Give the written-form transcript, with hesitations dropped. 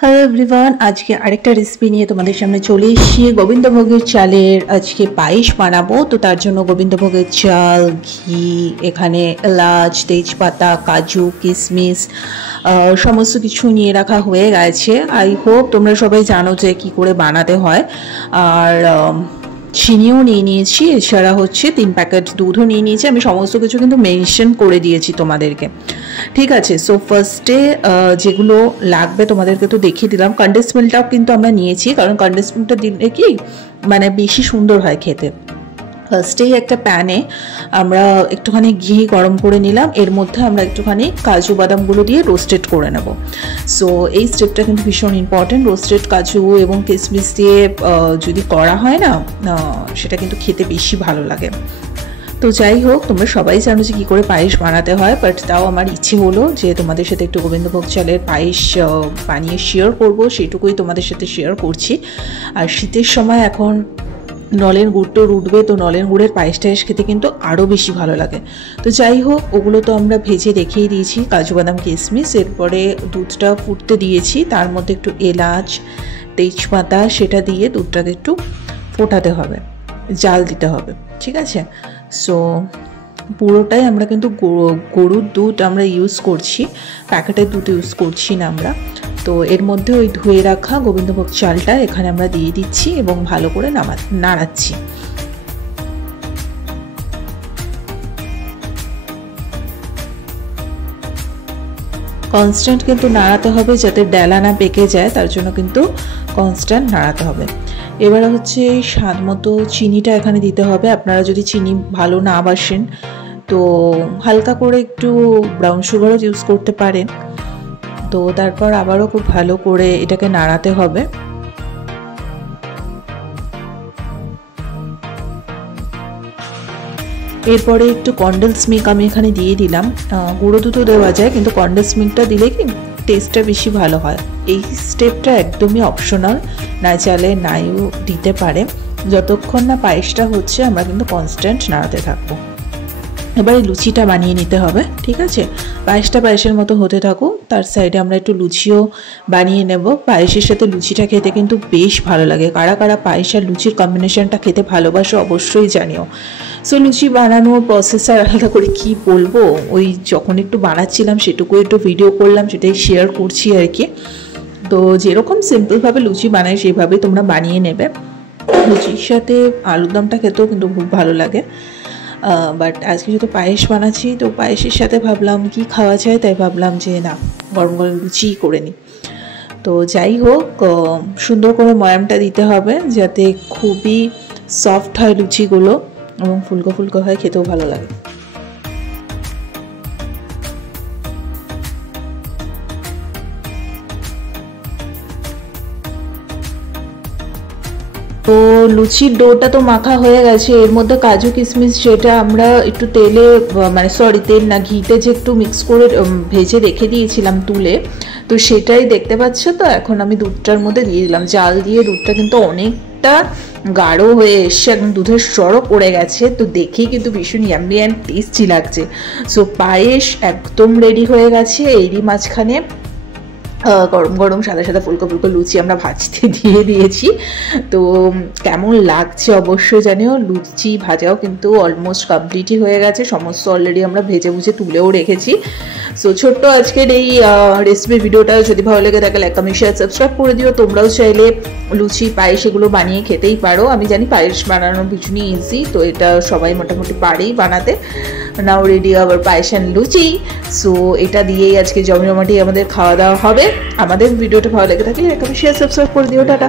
Hello everyone, আজকে আরেকটা recipe নিয়ে তোমাদের সামনে চলে এসেছি। গোবিন্দভোগের চালের আজকে পায়েস বানাবো। তো তার জন্য গোবিন্দভোগের চাল, ঘি, এখানে এলাচ, তেজপাতা, কাজু, কিশমিশ সমস্ত কিছু নিয়ে রাখা হয়ে গেছে। আই হোপ তোমরা সবাই জানো যে কি করে বানাতে হয়। আর চিনিও নিয়ে নিয়েছি, এছাড়া হচ্ছে 3 প্যাকেট দুধও নিয়ে নিয়েছি। আমি সমস্ত কিছু কিন্তু মেনশন করে দিয়েছি তোমাদেরকে, ঠিক আছে। সো ফার্স্টে যেগুলো লাগবে তোমাদেরকে তো দেখিয়ে দিলাম। কনডেন্স মিল্কটাও কিন্তু আমরা নিয়েছি, কারণ কনডেন্স মিল্কটা দিলে কি মানে বেশি সুন্দর হয় খেতে। ফার্স্টেই একটা প্যানে আমরা একটুখানি ঘি গরম করে নিলাম, এর মধ্যে আমরা একটুখানি কাজু বাদামগুলো দিয়ে রোস্টেড করে নেব। সো এই স্টেপটা কিন্তু ভীষণ ইম্পর্টেন্ট। রোস্টেড কাজু এবং কিশমিশ দিয়ে যদি করা হয় না, সেটা কিন্তু খেতে বেশি ভালো লাগে। তো যাই হোক, তোমরা সবাই জানো যে কী করে পায়েস বানাতে হয়, বাট তাও আমার ইচ্ছে হলো যে তোমাদের সাথে একটু গোবিন্দভোগ চালের পায়েস বানিয়ে শেয়ার করব, সেটুকুই তোমাদের সাথে শেয়ার করছি। আর শীতের সময় এখন নলেন গুড় তো উঠবে, তো নলেন গুড়ের পায়েস টায়েস খেতে কিন্তু আরও বেশি ভালো লাগে। তো যাই হোক, ওগুলো তো আমরা ভেজে রেখেই দিয়েছি, কাজু বাদাম কিশমিশ। এরপরে দুধটা ফুটতে দিয়েছি, তার মধ্যে একটু এলাচ, তেজপাতা সেটা দিয়ে দুধটাকে একটু ফোটাতে হবে, জাল দিতে হবে, ঠিক আছে। সো পুরোটাই আমরা কিন্তু গরুর দুধ আমরা ইউজ করছি, প্যাকেটের দুধ ইউজ করছি না আমরা। তো এর মধ্যে ওই ধুয়ে রাখা গোবিন্দভোগ চালটা এখানে আমরা দিয়ে দিচ্ছি এবং ভালো করে নাড়াচ্ছি। কনস্ট্যান্ট কিন্তু নাড়াতে হবে, যাতে ডেলা না পেকে যায়, তার জন্য কিন্তু কনস্ট্যান্ট নাড়াতে হবে। এবারে হচ্ছে স্বাদ মতো চিনিটা এখানে দিতে হবে। আপনারা যদি চিনি ভালো না বাসেন তো হালকা করে একটু ব্রাউন সুগারও ইউজ করতে পারেন। তো তারপর আবারও খুব ভালো করে এটাকে নাড়াতে হবে। এরপরে একটু কনডেন্স মিল্ক আমি এখানে দিয়ে দিলাম। গুঁড়ো দুধও দেওয়া যায়, কিন্তু কনডেন্স মিল্কটা দিলে কি টেস্টটা বেশি ভালো হয়। এই স্টেপটা একদমই অপশনাল, না চাইলে নাইও দিতে পারে। যতক্ষণ না পায়েসটা হচ্ছে আমরা কিন্তু কনস্ট্যান্ট নাড়াতে থাকবো। এবারে লুচিটা বানিয়ে নিতে হবে, ঠিক আছে। পায়েসটা পায়েসের মতো হতে থাকুক, তার সাইডে আমরা একটু লুচিও বানিয়ে নেব। পায়েসের সাথে লুচিটা খেতে কিন্তু বেশ ভালো লাগে। কারা কারা পায়েস আর লুচির কম্বিনেশনটা খেতে ভালোবাসো অবশ্যই জানিও। সো লুচি বানানোর প্রসেস আর আলাদা করে কি বলবো, ওই যখন একটু বানাচ্ছিলাম সেটুকু একটু ভিডিও করলাম, সেটাই শেয়ার করছি আর কি। তো যেরকম সিম্পলভাবে লুচি বানাই সেইভাবেই তোমরা বানিয়ে নেবে। লুচির সাথে আলুর দমটা খেতেও কিন্তু খুব ভালো লাগে। বাট আজকে যেহেতু পায়েস বানাচ্ছি, তো পায়েসের সাথে ভাবলাম কি খাওয়া যায়, তাই ভাবলাম যে না, গরম গরম লুচি করে নিই। তো যাই হোক, সুন্দর করে ময়ামটা দিতে হবে যাতে খুবই সফট হয় লুচিগুলো এবং ফুলকো ফুলকো হয়, খেতেও ভালো লাগে। তো লুচির ডোটা তো মাখা হয়ে গেছে। এর মধ্যে কাজু কিশমিশ যেটা আমরা একটু তেলে মানে তেল না ঘিতে যে একটু মিক্স করে ভেজে রেখে দিয়েছিলাম তুলে, তো সেটাই দেখতে পাচ্ছ। তো এখন আমি দুধটার মধ্যে দিয়ে দিলাম, জাল দিয়ে দুধটা কিন্তু অনেকটা গাঢ় হয়ে এসছে, একদম দুধের সরও পড়ে গেছে। তো দেখেই কিন্তু ভীষণ ইয়াম্মি অ্যান্ড টেস্টি লাগছে। সো পায়েস একদম রেডি হয়ে গেছে। এরই মাঝখানে গরম গরম সাদা সাদা ফুলকো ফুলকো লুচি আমরা ভাজতে দিয়ে দিয়েছি। তো কেমন লাগছে অবশ্যই জানিও। লুচি ভাজাও কিন্তু অলমোস্ট কমপ্লিটই হয়ে গেছে, সমস্ত অলরেডি আমরা ভেজে ভুজে তুলেও রেখেছি। সো ছোট্ট আজকের এই রেসিপি ভিডিওটা যদি ভালো লেগে থাকে লাইক কমেন্ট শেয়ার সাবস্ক্রাইব করে দিও। তোমরাও চাইলে লুচি পায়েস এগুলো বানিয়ে খেতেই পারো। আমি জানি পায়েস বানানো ভীষণই ইজি, তো এটা সবাই মোটামুটি পারেই বানাতে। নাও রেডি আবার পায়েস অ্যান্ড লুচি। সো এটা দিয়েই আজকে জমজমাটি আমাদের খাওয়া দাওয়া হবে। আমাদের ভিডিওটা ভালো লেগে থাকলে লাইক কমেন্ট শেয়ার সাবস্ক্রাইব করে দিও। টাটা।